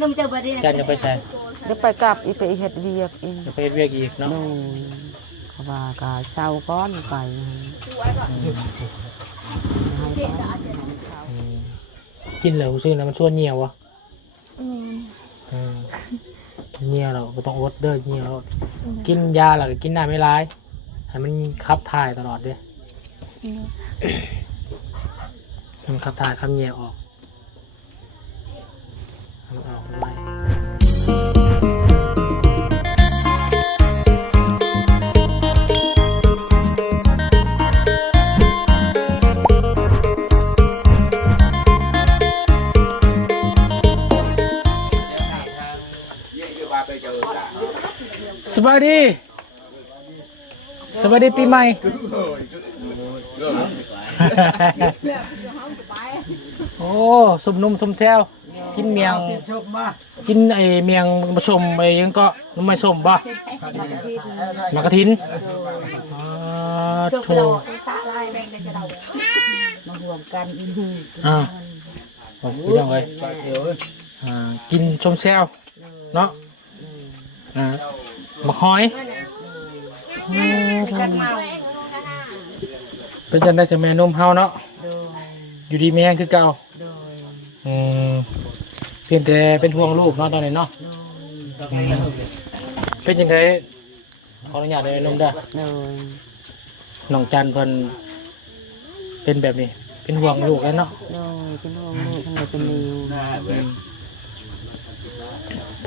นุ่มเจอบดีจันจะไปใช้จะไปกลับอีไปเฮ็ดเวียกอีกจะไปเฮ็ดเวียกอีกเนาะเขาว่ากะเช้าก้อนไปกินแล้วซื้อนะมันชวนเหี่ยววะเหี่ยวเราต้องอดเด้อเหี่ยวกินยาหรอกินน้ำไม่ร้ายให้มันขับถ่ายตลอดเด้มันขับถ่ายขับเหี่ยวออกมันออกไม่สวัสดีสวัสดีปีใหม่โอ้สมนุ่มสมแซวกินเมียงกินไอเมียงผสมไอยังก็น้ำไม่สมป่ะมากระถินโถมารวมกันผมพูดยังไงกินชมแซวเนาะมะหอยเป็นจันได้เสมัยนมเฮาเนาะอยู่ดีแม่งคือเก่าเพียงแต่เป็นห่วงลูกเนาะตอนนี้เนาะเป็นยังไงขออนุญาตได้นมได้น้องจันเพิ่นเป็นแบบนี้เป็นห่วงลูกแล้วเนาะเป็นห่วงลูกทั้งหมดเป็นนิว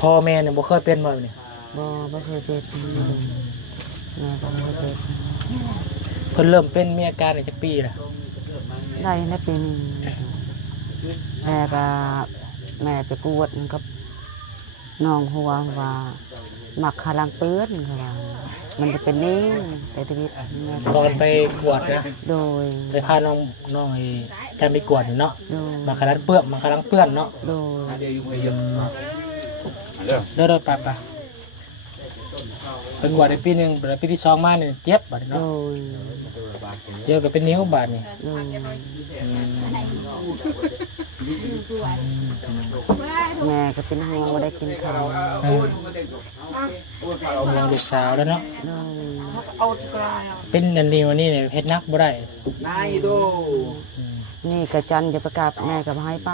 พ่อแม่เนี่ยบ่เคยเป็นบ่เนี่ยบ่เคยเป็นแม่ก็ไม่เคยเพิ่นเริ่มเป็นมีอาการในจักปีล่ะได้ในปีนึงแม่ก็แม่ไปกวดกับน้องหัวว่าหมักขาลังเปื้อนค่ะมันจะเป็นนิ่งแต่ชีวิตตอนไปกวดนะโดยไปพาน้องไอ้จันไปกวดเนาะมาขาลังเปื้อนมาขาลังเปื้อนเนาะโดยเด้อๆป่ะเป็นกวดในปีนึงแต่ปีที่สองมาเนี่ยเจ็บบัดเนาะเจ็บก็เป็นนิ้วบาดนี่แม่ก็เป็นห่วงว่าได้กินข้าวลูกสาวแล้วเนาะเป็นนันนี่วันนี้เนี่ยเฮ็ดนักบ่ได้นี่กระจันจะประกาศแม่กับให้ไป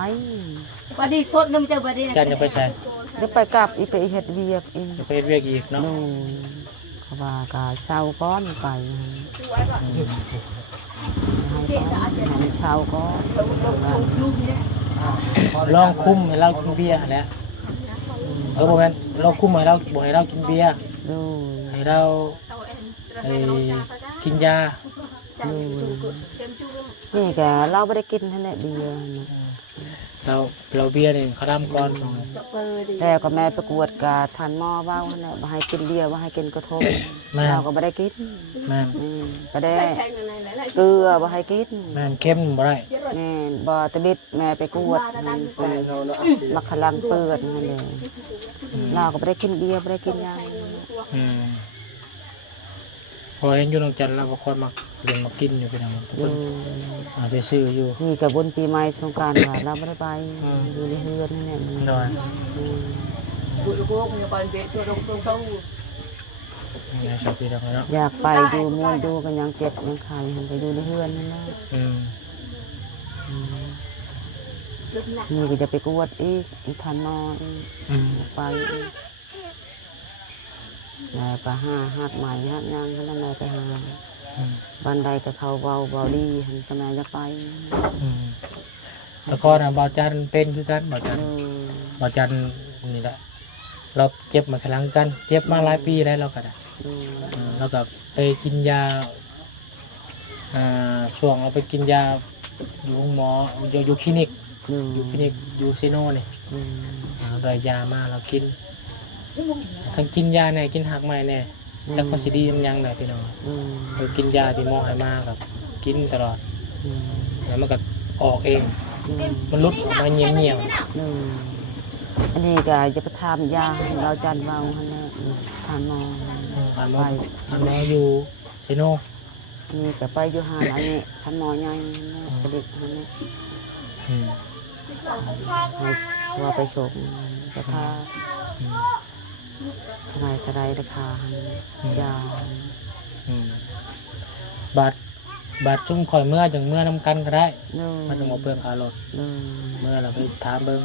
บดีสดนุ่มเจอบดีจันจะไปใช้จะไปกลับอีไปเฮ็ดเวียกอีกจะไปเฮ็ดเวียกอีกเนาะเขาว่ากะเช้าก้อนไปให้เช้าก้อนลองคุ้มให้เรากินเบียร์แล้วโมเมนต์เราคุ้มให้เราบ่ให้เรากินเบียร์ให้เรากินยานี่แกเราไม่ได้กินท่านเนี่ยเบียร์เราเบียร์นี่เขาทำก่อนแต่ก็แม่ประกวดกับทานหม้อบ้างเนี่ยมาให้กินเบียร์มาให้กินกระทงเราก็ไม่ได้กินก็ได้เกลือมาให้กินแม่เข้มบ่ได้แม่บ่ตะบิดแม่ไปกวดมักขลังเปิดนั่นเองเราก็ไม่ได้กินเบียร์ไม่ได้กินยังพอเห็นอยู่น้องจันแล้วก็ค่อยมาเรียนมากินอยู่เป็นอย่างนั้นอาจจะซื้ออยู่นี่กับบนปีใหม่สงกรานต์เราไม่ได้ไปอยู่ในเฮือนนี่เนี่ยโดยอยากไปดูมวนดูกันยังเจ็บยังขายหันไปดูในเฮือนนั่นแหละนี่ก็จะไปกวดอีกทันนอนไปนายไปหัดใหม่หัดยังก็นายไปหาบันไดกับเขาเบาดีหันสมัยจะไปแล้วก็นะบ่าวจันเป็นคือกันบ่าวจันนี่แหละเราเจ็บมาครั้งกันเจ็บมาหลายปีแล้วเราก็ได้เราก็ไปกินยาช่วงเราไปกินยาอยู่หมออยู่คลินิกอยู่ซีโน่นี่ได้ยามาเรากินทั้งกินยาเนี่ยกินหักใหม่เนี่ยแล้วก็สีดียังเลยพี่น้องกินยาที่หมอให้มากับกินตลอดแล้วมันก็ออกเองมันลุดออกมาเงี่ยวอันนี้ก็จะไปทำยาเราจันเบาทานหมอไปทานหมออยู่ซีโน่ นี่ก็ไปอยู่หาอันนี้ท่านหมอใหญ่กระดิกอันนี้ ว่าไปชมก็ถ้าทนายราคาหันยา บาดจุ่มข่อยเมื่อจังเมื่อนำกันก็ได้ โดย มันต้องเอาเปลืองขารถ โดย เมื่อเราไปถามเบิ่ง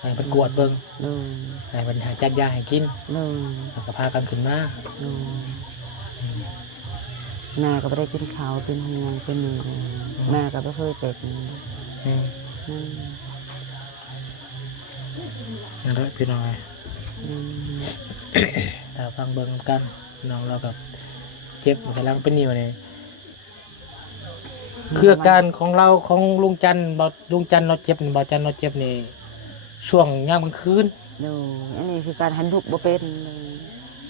ให้เพิ่นกวดเบิ่ง โดย ให้เพิ่นหาจัดยาให้กิน โดย แล้วก็พากันขึ้นมา โดยแม่ก็ไม่ได้กินข้าวเป็นห่วงเป็นหนึ่งแม่ก็ไม่เคยเป็น อืม นั่น นั่นแหละพี่น้อง นั่น ถ้าฟังเบิ่งกันพี่น้องเรากับเจ็บกำลังเป็นอยู่นี่คืออาการของเราของลุงจันทร์บ่ลุงจันทร์เราเจ็บนี่บ่จันทร์เราเจ็บนี่ช่วงยามกลางคืน โดยอันนี้คือการหันทุกบ่เป็นเลย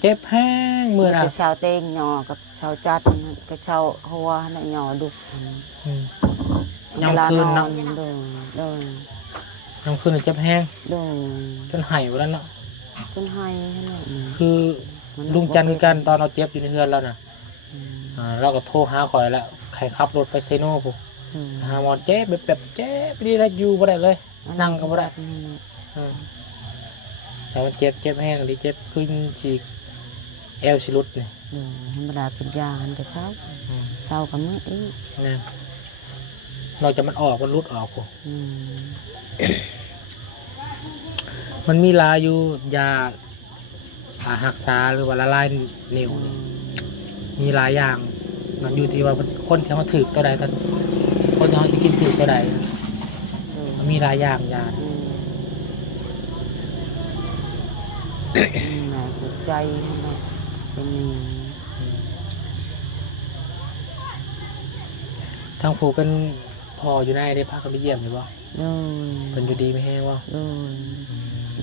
เจ็บแห้งมือ มี น่ะ แต่ชาวเตงหยอกับชาวจัดกับชาวหัวน่ะหยอดุก อืม เว ยาม ลา คื น น อ เนาะ นโดยโดย ยามคืนนี่เจ็บแห้ง โดย จนไห้หมดแล้วเนาะ จนให้ให้เลย คือลุงจันทร์คือกันตอนเราเจ็บอยู่ในเรือนแล้วน่ะเราก็โทรหาข่อยแล้วใครขับรถไปเซโน่ปุ๊หาหมอเจ็บแบบเจ็บดีแล้วอยู่บ่ได้เลยนั่งก็บ่ได้แต่มันเจ็บแห้งดิเจ็บขึ้นฉีกเอวสิรุดนี่ โดยธรรมดาเป็นยาหันกระเช้าเศร้ากับมืออีก นะเราจะมันออกมันรุดออกปุ๊ อืม มันมีลาอยู่ยาหักษาหรือว่าละลายนิ้วนี่มีหลายอย่างมันอยู่ที่ว่าคนที่เขาถือตัวใดกันคนที่เขาจะกินถือตัวใดมันมีหลายอย่างยา แม่หัวใจให้เราเป็นหนึ่ง ทางผูเป็นพออยู่ในได้พากันไปเยี่ยมอยู่บ่ โดย เป็นอยู่ดีไม่แห้งบ่ โดย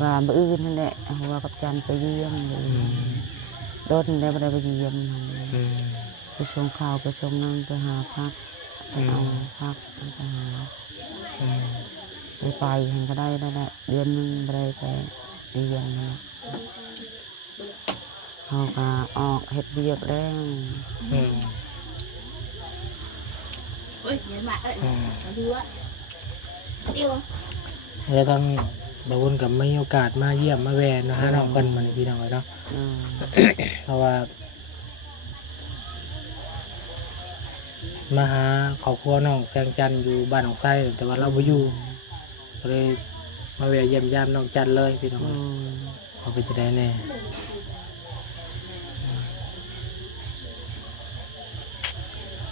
ว่ามื้ออื่นนั่นแหละหัวกับจันไปเยี่ยมเลยรถได้บ่ได้ไปเยี่ยมไปชงข้าวไปชงนั่งไปหาพักไปเอาพักไปหาไปเห็นก็ได้แหละเดือนนึงบ่ได้ไปเยี่ยมเขาก็ออกเฮ็ดเวียกแล้ว เฮ้ยเดี๋ยวมาเอ้ยมาดูว่าเดี๋ยว แล้วทางบางคนกับไม่มีโอกาสมาเยี่ยมมาแวะนะฮะน้องคนมันพี่น้องเนาะเพราะว่ามาหาครอบครัวน้องแสงจันทร์อยู่บ้านหนองไส้แต่ว่าเราไม่อยู่ก็เลยมาแวะเยี่ยมยามน้องจันทร์เลยพี่น้องเขาไปจะได้แน่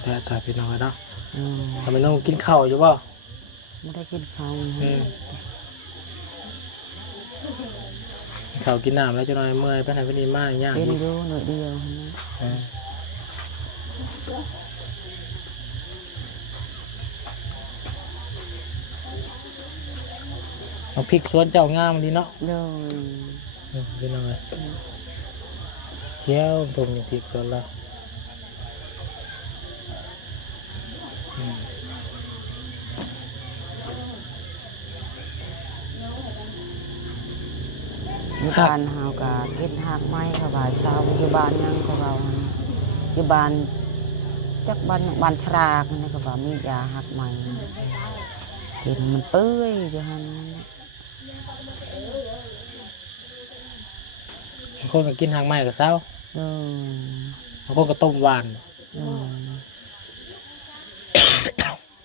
แต่สายพี่น้องเนาะทำไมน้องกินข้าวอยู่บ่ ไม่ได้กินข้าว ข้าวกินน้ำแล้วจะนอนเมื่อยไปไหนไปนี่มากยาก กินอยู่หน่อยเดียวนะ เอาพริกสวนเจ้างามดีเนาะ โดย พี่น้องเลยเที่ยวตรงนี้พริกสวนเรา อยู่บ้านเฮาก็กินหักไม้เขาว่าเช้าอยู่บ้านยังเขาว่าอยู่บ้านจักบ้านชรากันนี่ก็ว่ามียาหักไม้กินมันเปื่อยอยู่หั่น บางคนก็กินหางไม้กับเช้า โดย บางคนก็ต้มหวาน โดย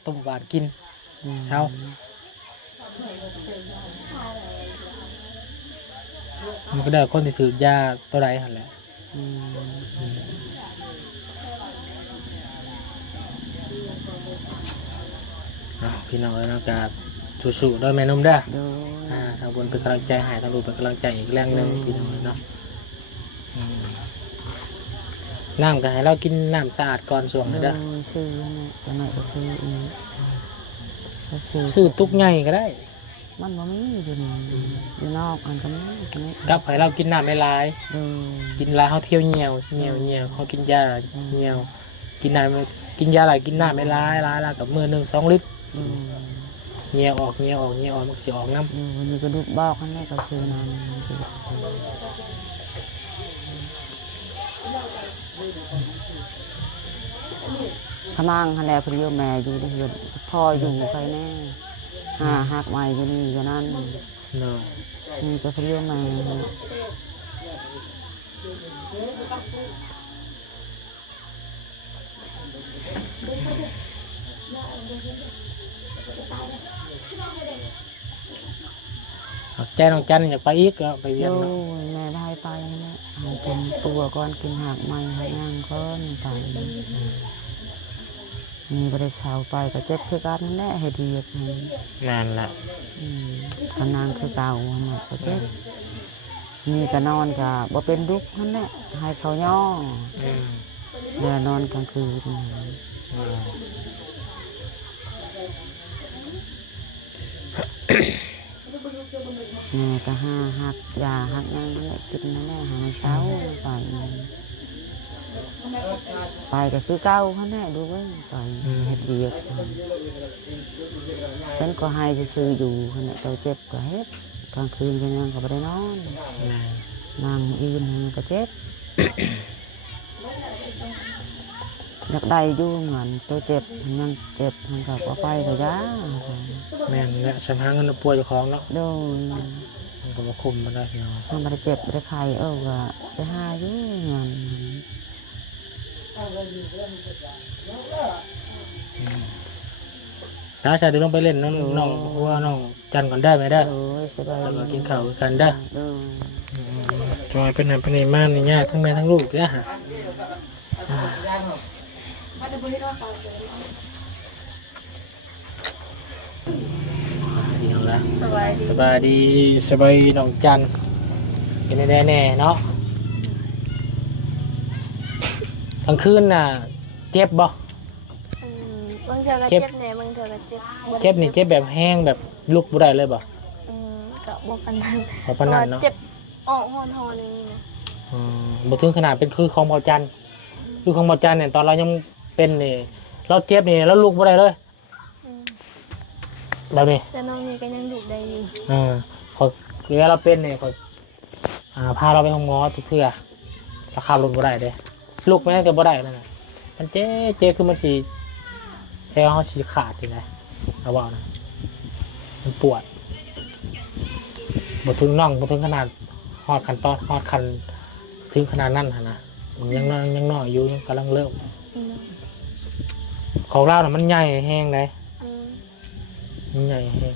ต้มหวานกินเช้ามันก็ได้คนที่ถือยาตัวใดหันแหละพี่น้องเลยนะการสู้ๆด้วยแม่นุ่มเด้อ โดย ทางบนเป็นกำลังใจให้ทางดูเป็นกำลังใจอีกแรงหนึ่งพี่น้องเนาะน้ำก็ให้เรากินน้ำสะอาดก่อนส่วง โด เลย ย เด้อ ซื้อนี่จะไหนก็ซื้ออีกก็ซื้อ ซื้อตุกใหญ่ก็ได้ มันบ่มีอยู่นี่อยู่นอกอันก็มีอันนี้ กับให้เรากินน้ำไม่ลาย โดย กินลายเขาเที่ยวเหี่ยวเขากินยาเหี่ยวกินน้ำกินยาหลายกินน้ำไม่ลายแล้วกับมือ1-2 ลิตร โดย เหี่ยวออกมันก็สิออกน้ำ วันนี้ก็ดูบอกอันนี้ก็ซื้อน้ำขมังฮันแลพอดีแม่อยู่ในเฮือนพ่ออยู่ไปแน่หักไม้อยู่นี่อยู่นั่น เนาะ มีก็เพลียวมา แจ้น้องจันอยากไปอีกก็ไปเวีย โด นเนาะ ยแม่พายไปนะให้เป็นตัวก่อนกินหักใหม่ให้ย่างก่อนไปมีบริษัทไปก็เจ็บคือกันนั่นแหละเฮ็ดเวียกนั่น นั่นล่ะ ก็นางคือเก่าหั่นน่ะก็เจ็บนี่ก็นอนก็บ่เป็นดุกนั่นแหละให้เขาย่อ อืม แล้วนอนกลางคืน อืม แม่ก็ห้าหักยาหักหยังนั่นแหละกินนั่นแหละให้มันเช้าไปก็คือเก่าหั่นแหละดูเว้ยไปเฮ็ดเวียกเป็นก็ให้ซื่อๆอยู่หั่นแหละตัวเจ็บก็เฮ็ดกลางคืนก็ยังก็บ่ได้นอน นั่น นั่งยืนให้ก็เจ็บ อยากได้อยู่เหมือนตัวเจ็บมันยังเจ็บมันก็บ่ไปก็ยา แม่นและสำหาเงินป่วยเจ้าของเนาะ โดย มันก็บ่คุมมันได้เนาะ มันบ่ได้เจ็บบ่ได้ไข้ก็ไปหาอยู่เหมือน ถ้าชาเดินลงไปเล่นน้องว่าน้องจันก่อนได้ไหมได้ โอ้ยสบาย แล้วก็กินข้าวกันได้ โดย จอยเป็นไหนเป็นนี่มานี่ยากทั้งแม่ทั้งลูกเนี่ยฮะเดี๋ยวละ สบายดี สบายดีสบายน้องจันเป็นแน่แน่เนาะกลางคืนน่ะเจ็บบ่ บางเธอก็เจ็บแหน่บางเธอก็เจ็บ เจ็บนี่เจ็บแบบแห้งแบบลุกบ่ได้เลยบ่ ก็บอกกันนั้น บ่ปานนั้นเนาะ เจ็บออกหอนๆนี่นะ บ่ถึงขนาดเป็นคือของเบาจันคือของเบาจันเนี่ยตอนเรายังเป็นนี่เราเจ็บนี่เราลุกบ่ได้เลย อืม แบบนี้ แต่น้องนี่ก็ยังดุได้อยู่ ขอเรือเราเป็นเนี่ยขอพาเราไปห้องหมอทุกเทื่อราคาลดบ่ได้เด้ลูกแม่ก็บ่ได้นั่นน่ะมันเจ๊คือมันสิแค่เขาสิขาดอยู่นะเอาว่านะมันปวดบ่ถึงน่องบ่ถึงขนาดฮอดขั้นตอนฮอดขั้นถึงขนาดนั้นหั่นนะมันยังน้อยอยู่ยังกำลังเริ่ม อืม ของเราน่ะมันใหญ่แห้งเลย อืม มันใหญ่แห้ง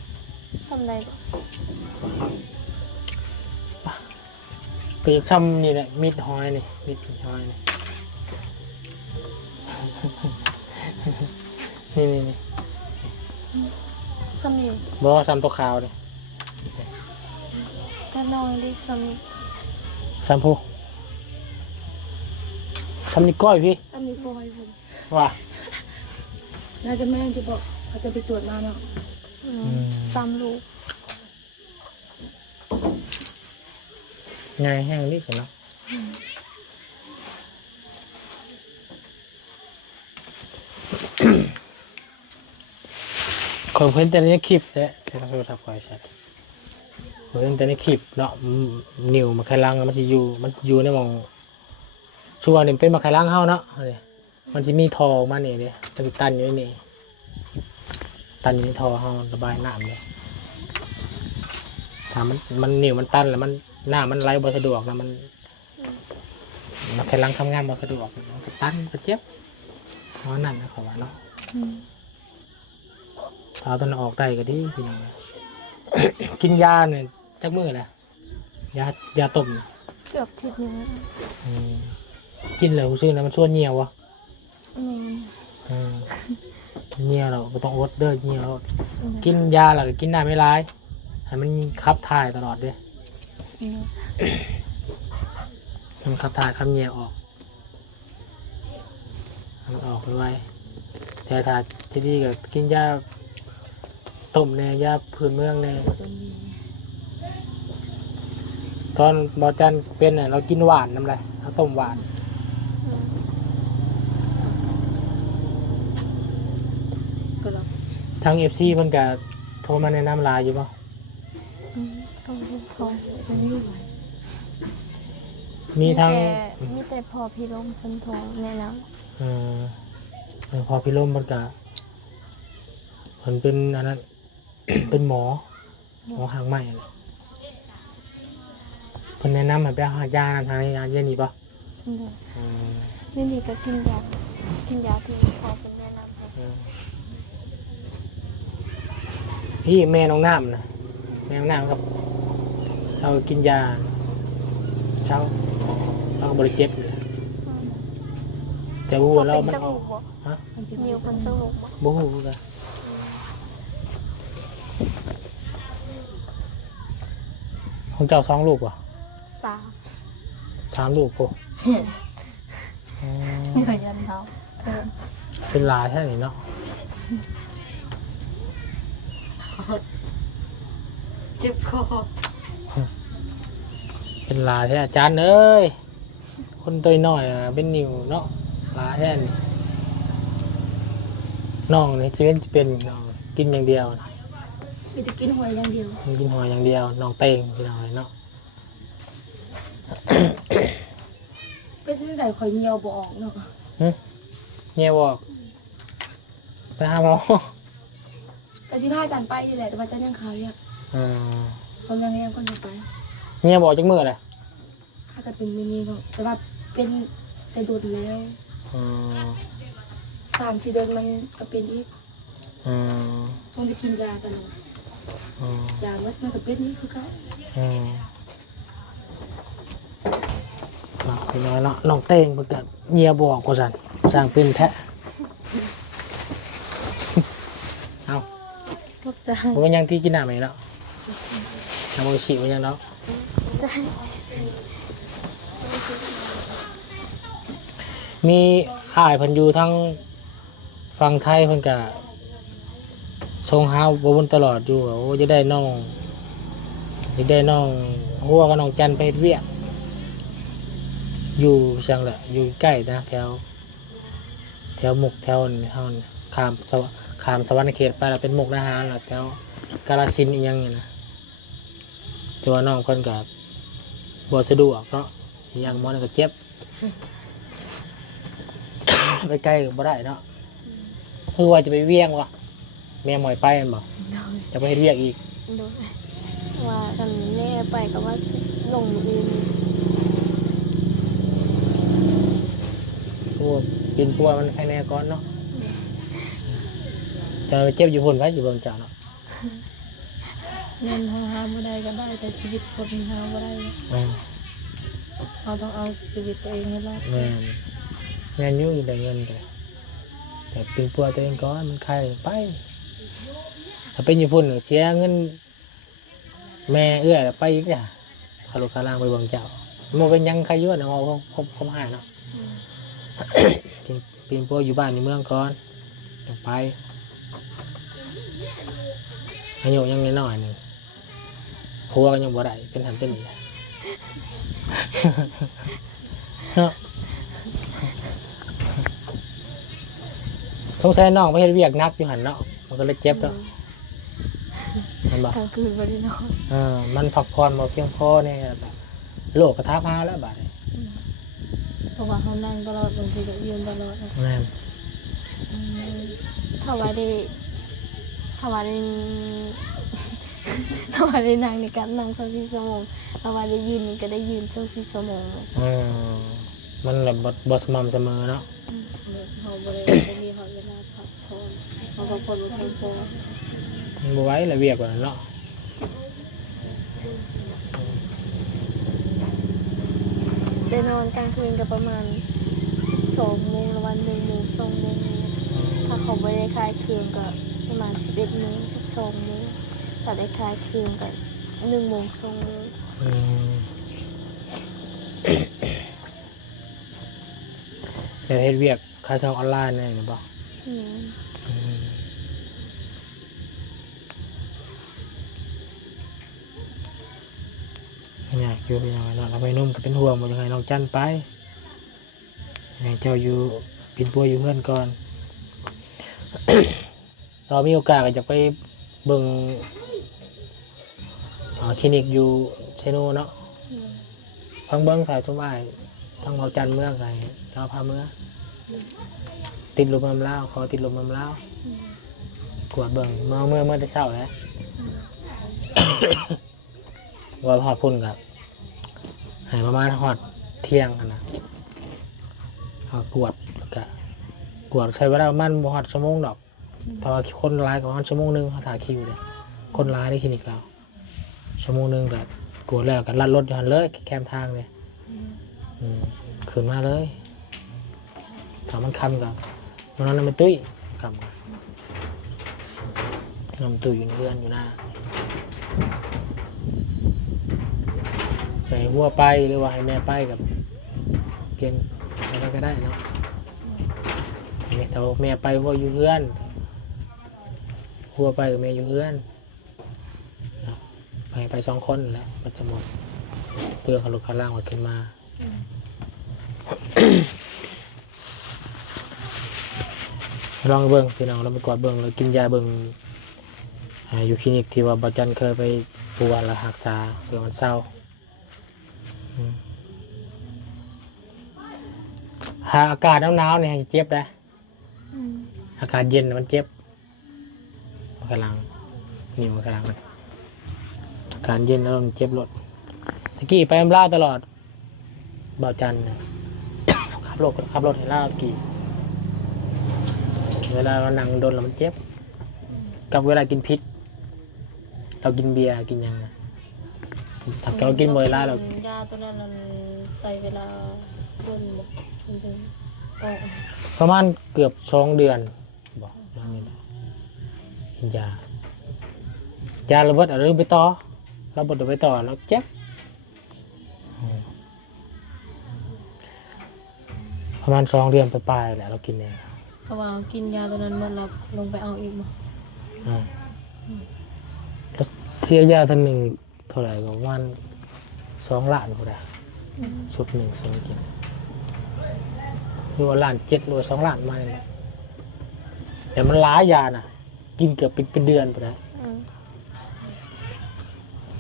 สำได้บ่ ก็จะซ้ำนี่แหละมิดหอยนี่มิดหอยนี่ นี่ สำอยู่ บ่ซ้ำตัวขาวนี่ ก็น้องดิสำนี่ ซ้ำผู้ซ้ำนี่ก้อยพี่ สำนี่ปล่อยผม ว่า น่าจะแม่ที่บอกเขาจะไปตรวจมาเนาะซ้ำลูก ไงแห้งนี่สิเนาะคนเพิ่นแต่ในคลิปแหละที่เราโทรศัพท์คอยแชทเพิ่นแต่ในคลิปเนาะนิ้วมาไขลังมันสิอยู่ในหม่องชัวร์นี่เป็นมาไขลังเฮาเนาะนี่มันสิมีท่อออกมานี่เด้มันสิตันอยู่นี่ตันอยู่ในท่อเฮาระบายน้ำเด้ถ้ามันนิ้วมันตันแล้วมันน้ำมันไหลบ่สะดวกนะมันไขลังทำงานบ่สะดวกมันก็ตันก็เจ็บเพราะนั่นนะเขาว่าเนาะ เอาตัวนั้นออกได้ก็ดีพี่น้อง กินยาเนี่ยจักมื้อแหละยาต้มน่ะ เกือบทิศนึง อืมกินแล้วรู้สึกนะมันส่วนเหี่ยววะ แม่ อืมเหี่ยวเราบ่ต้องอดเด้อเหี่ยวเรากินยาแล้วก็กินได้ไม่ร้ายให้มันขับถ่ายตลอดเด้อมันขับถ่ายขับเหี่ยวออกให้มันออกไวๆแต่ถ้าที่นี่ก็กินยาต้มเนี่ยยาพื้นเมืองเนี่ยตอนบอจันเป็นเนี่ยเรากินหวานน้ำไรเราต้มหวานทางFCมันก็โทรมาแนะนำลายอยู่ป่ะ ก็ลูกทองมันนี่ มีทาง มีแต่พอพี่ลงคนทองแน่นอน พอพี่ล้มมันก็มันเป็นอันนั้น เป็นหมอหางไหมอะไร คนแนะนำให้ไปหายาทางยาเย็นนี่ป่ะ นี่นี่ก็กินยาที่พอเป็นแนะนำให้ พี่แม่น้องน้ำนะแม่น้องน้ำครับเรากินยาเช้าเราก็บริเจ็บอยู่แต่วัวเรามันออกฮะ นิ้วคนจมูกบ่ บูฮูกันของเจ้า2 ลูกวะ 3 3 ลูกพวก เหนื่อยยันเท้า เป็นลายแค่นี้เนาะ เจ็บคอ เป็นลายแท้อาจารย์เอ้ยคนตัวน้อยอะเป็นนิ้วเนาะลายแท้นี่น้องนี่ชีวิตจะเป็นน้องกินอย่างเดียวนะ มีแต่กินหอยอย่างเดียว มันกินหอยอย่างเดียวน้องเต็งพี่น้องเนาะ เป็นที่ไหนคอยเหี่ยวบ่ออกเนาะ เงียบอกไปหาหมอ แต่สิพาอาจารย์ไปนี่แหละแต่ว่าอาจารย์ยังขาเรียก อืม คนยังเรียกคนจะไป เงียบอกจักมือเลย ถ้าเกิดเป็นอย่างนี้เนาะแต่ว่าเป็นแต่โดดแล้ว อืม 3-4 เดือนมันก็เป็นอีก อืม ต้องไปกินยาตลอด อืม ยามันก็เป็นนี่คือเขา อืมพี่น้อยเนาะน้องเต้งเพิ่นก็เงียบอกกว่าซั่นสร้างเป็นแท้เอา ตกใจ บ่เป็นหยังที่กินน้ำนี่เนาะน้ำมันฉีดบ่ยังเนาะ ได้ มีอ้ายเพิ่นอยู่ทั้งฝั่งไทยเพิ่นก็ส่งหาบ่วนตลอดอยู่ว่าโอ้จะได้น้องหัวกับน้องจันไปเฮ็ดเวียกอยู่จังแหละอยู่ใกล้นะแถวมุกแถวนี่เฮานี่ข้ามสวรรค์เขตไปแล้วเป็นมุกดาหารแล้วแถวกาฬสินธุ์อีหยังนี่นะแต่ว่าน้องเพิ่นก็บ่สะดวกเนาะอีหยังหมอนั่นก็เจ็บ ไปใกล้ก็บ่ได้เนาะคือว่าจะไปเวียงวะแม่หมอยไปแม่นบ่จะไปเฮ็ดเวียกอีก โดยว่ากันแม่ไปก็ว่าสิลงอื่น พวกกินปัวมันภายในก่อนเนาะจะไปเจ็บอยู่พุ่นไว้อยู่เบิ่งเจ้าเนาะ เงินหาบ่ได้ก็ได้แต่ชีวิตคนหาบ่ได้ แม่น เราต้องเอาชีวิตตัวเองให้รอด แม่นอยู่ได้เงินแต่เป็นปัวตัวเองก่อนมันไข้ไปถ้าเป็นอยู่พุ่นก็เสียเงินแม่เอื้อแล้วไปอีกจ้ะขาลูกขาล่างไปเบิ่งเจ้าบ่เป็นหยังใครอยู่นะเอาคมหาเนาะ ปีนปัวอยู่บ้านในเมืองก่อนจะไปอายุยังน้อยๆหนึ่งพัวก็ยังบ่ได้เป็นหันเป็นหนีเนาะสงสัยน้องไปเฮ็ดเวียกหนักอยู่หันเนาะมันก็เลยเจ็บเนาะมันบอก กลางคืนบ่ได้นอน มันพักผ่อนบ่เพียงพอเนี่ยโรคกระทาพาแล้วบาดนี้ เพราะว่าเขานั่งตลอดบางทีก็ยืนตลอด แม่น ถ้าว่าได้ถ้าว่าได้ถ้าว่าได้นั่งในการนั่ง24 ชั่วโมงถ้าว่าได้ยืนนี่ก็ได้ยืน24 ชั่วโมง มันแบบบ่สม่ำเสมอเนาะ เขาบ่ได้มีเขาเวลาพักผ่อนเขาพักผ่อนบ่เพียงพอ มันบ่ไหว้ละเวียกกว่านั้นเนาะ ได้นอนกลางคืนก็ประมาณ12 โมงหรือว่า1 โมง 2 โมงถ้าเขาไม่ได้คลายเครื่องก็ประมาณ11 โมง 12 โมงถ้าได้คลายเครื่องก็1 โมง 2 โมง จะเฮ็ดเวียกขายทางออนไลน์ได้หรือเปล่าอยากอยู่อย่างไรเนาะเราไปนุ่มก็เป็นห่วงหมดยังไงน้องจันไปยังไงเจ้าอยู่ปินปัวอยู่เพื่อนก่อน เรามีโอกาสก็จะไปเบิ่งคลินิกอยู่เชโนเนาะฟังเบิ่งสายสมัยทางเมาจันเมื่อไงเราพาเมื่อติดลมน้ำเล้าขอติดลมน้ำเล้ากวดเบิ่งเมื่อได้เศร้าแล้ว ว่าพอพุ่นกับ หายประมาณหอดเที่ยงกันนะเอากวดแล้วก็กวดใช้เวลาประมาณหอดชั่วโมงดอกแต่ว่าคนร้ายก็ประมาณชั่วโมงนึงเขาถ่ายคิวเลยคนร้ายในคลินิกเราชั่วโมงนึงแต่กวดแล้วก็ลัดรถอยู่หันเลยแคมทางเลยขึ้นมาเลยถ้ามันคำกับมันนอนไม่ตุ้ยคำกับนอนตุ้ยอยู่เพื่อนอยู่หน้าใส่หัวไปหรือว่าให้แม่ไปกับเพียงอะไรก็ได้เนาะแต่ว่าแม่ไปหัวอยู่เพื่อนหัวไปกับแม่อยู่เพื่อนไปสองคนแหละมันจะหมดเปลือกเขาลุกเขาล่างหมดขึ้นมาลองเบิ้งพี่น้องเราไปกอดเบิ้งเรากินยาเบิ้งอยู่คลินิกที่ว่าบาจันเคยไปปวดและรักษาเพื่อมันเศร้าหาอากาศหนาวๆเนี่ยเจ็บได้อากาศเย็นมันเจ็บกำลังนิ่วกำลังอากาศเย็นแล้วมันเจ็บรถตะกี้ไปอัมราตลอดบาจันขับรถให้ล่ากี่เวลาเรานั่งโดนแล้วมันเจ็บกับเวลากินพิษเรากินเบียร์กินยังถ้าเรากินเวลาเรายาตัวนั้นเราใส่เวลาต้นบอกจริงๆประมาณเกือบ2 เดือนบอกอย่างนี้กินยาระเบิดอะไรไปต่อเราบดไปต่อแล้วเจ็บประมาณ2 เดือนไปปลายแหละเรากินเองเพราะว่ากินยาตัวนั้นมันเราลงไปเอาอีกมั้งแล้วเสียยาตัวหนึ่งเท่าไหร่ประมาณ2 ล้านก็ได้ชุด1 2กินหรือว่า1.7 หรือ2 ล้านมาเลยแต่มันล้ายาน่ะกินเกือบเป็นเดือนไปแล้ว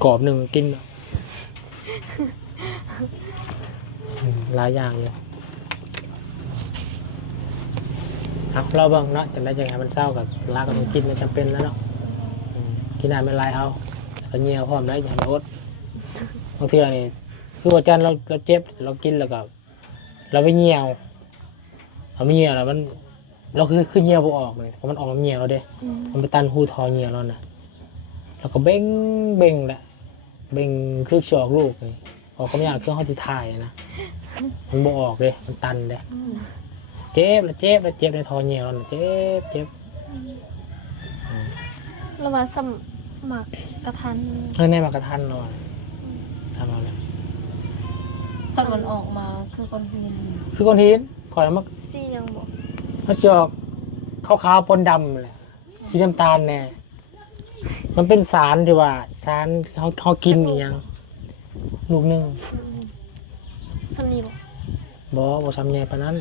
กรอบหนึ่งกินหลายอย่างอยู่ครับเราบ้างเนาะจะได้ยังไงมันเศร้ากับลาก็ต้องกินมันจำเป็นแล้วเนาะกินอะไรไม่ไรเอาก็เงี่ยวพร้อมได้อย่ามาอดบางทีนี่คือว่าจันเราเจ็บเรากินแล้วก็เราไปเงี่ยวเอาไม่เงี่ยวแล้วมันเราคือเงี่ยวพอออกเลยเพราะมันออกน้ำเงี่ยวเราเด้มันไปตันหูทอเงี่ยวเราน่ะแล้วก็เบ่งแหละเบ่งคือฉอกลูกเลยออกก็ไม่อยากเครื่องเขาจะถ่ายนะมันบ่ออกเลยมันตันเลยเจ็บในทอเงี่ยวเราเจ็บเราว่าสมัครกระทันในมากระทันหน่อยทำเอาเลยถ้ามันออกมาคือก้อนหินก่อนมันสียังบอกมันจะออกขาวๆปนดำเลยสีน้ำตาลแน่มันเป็นสารที่ว่าสารเขากินอย่างลูกนึงสำนีบอกสำเนียงปะนั้น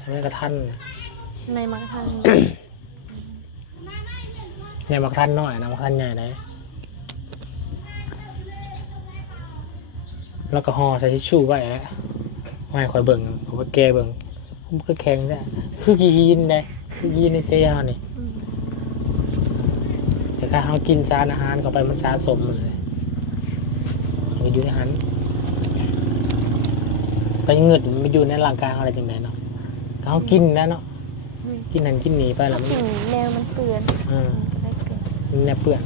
สำเนียงกระทันในมากระทันในมากระทันน้อยนะมากระทันใหญ่ไหนแล้วก็ห่อใส่ทิชชู่ไว้แล้วไม่คอยเบิ่งเขาไปแกเบิ่งมันก็แข็งได้คือกีนได้คือกีนในเซียนี่แต่ถ้าเขากินสารอาหารเข้าไปมันสะสมเลยมันอยู่ในอาหารก็ยังเงิดมันอยู่ในร่างกายอะไรจังไงเนาะเขากินนะเนาะกินนั่นกินนี่ไปแล้วมันแนวมันเปื่อนแนวเปื่อน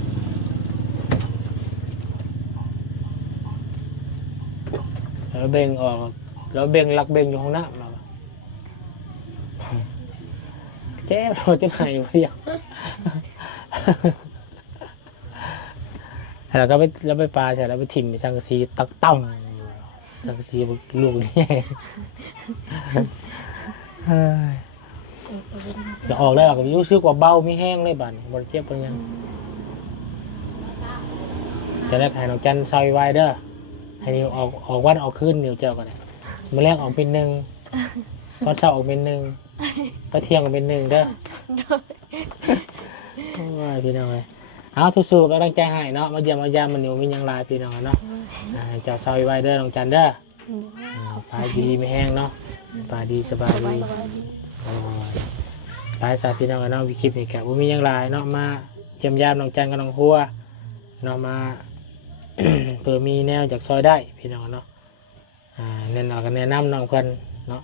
แล้วเบ่งออกแล้วเบ่งรักเบ่งอยู่ห้องน้ำเราเจ๊เราจะไหนวะเนี่ยแล้วก็ไปปลาใช่แล้วไปถิ่มสังกะสีตักต่ำสังกะสีลูกนี่จะออกได้หรอกรู้สึกว่าเบาไม่แห้งเลยบ้านบริเจ็บเป็นยังจะได้ขายน้องจันซอยไว้เด้อให้นิวออกวันออกคืนนิวเจ้ากันเลยมาแรกออกเป็น1ตอนเช้าออกเป็น1ตอนเที่ยงออกเป็น1เด้อโอ้ยพี่น้องเลยเอาสู้ๆก็ตั้งใจให้เนาะมาเยี่ยมมันนิวมียังลายพี่น้องเนาะเจ้าซอยไว้เด้อน้องจันเด้อปลาดีไม่แห้งเนาะปลาดีสบายดีปลาสาพี่น้องเนาะวิคลิปนี่แกว่ามียังลายเนาะมาเยี่ยมยามน้องจันกับน้องหัวเนาะมา เผื่อมีแนวจากซอยได้พี่น้องเนาะ แนะนำกันแนะนำน้องเพิ่นเนาะ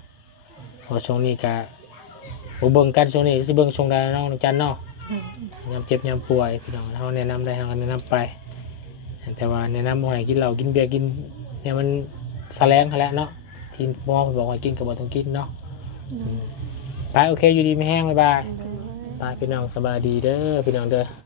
เพอช่วงนี้ก็บ่เบิ่งกันช่วงนี้สิเบิ่งช่วงใดน้องจันเนาะยามเจ็บยามป่วยพี่น้องเฮาแนะนำได้เฮาก็แนะนำไปแต่ว่าแนะนำบ่ให้กินเหล้ากินเบียร์กินเนี่ยมันแสลงหั่นแหละเนาะที่หมอเพิ่นบอกว่ากินก็บ่ต้องกินเนาะไปโอเคอยู่ดีไม่แห้งบ๊ายบาย โดย ไปพี่น้องสบายดีเด้อพี่น้องเด้อ